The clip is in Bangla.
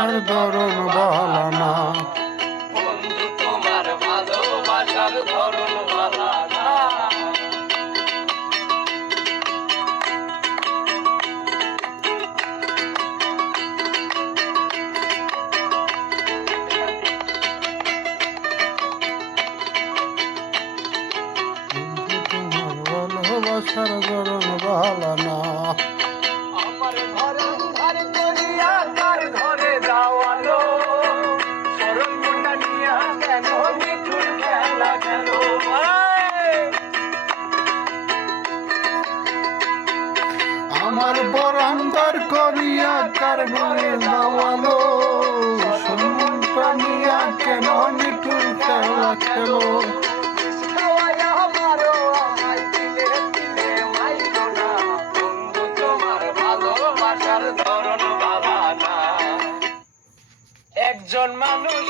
ভালোবাসার ধরন ভালো না। বন্ধু তোমার ভালোবাসার ধরন ভালো না। ভালোবাসার ধরন ভালো না। আমার ঘরে ধার করিয়া কার ঘরে যাওয়ালো, সরল মনটা নিয়া কেন নিঠুর খেলা খেলো। আমার বরান্দার করিয়া কার ঘরে যাওয়ালো, সম্মুখটা নিয়া কেন নিঠুর খেলা খেলো। ধরন বাবা না। একজন মানুষ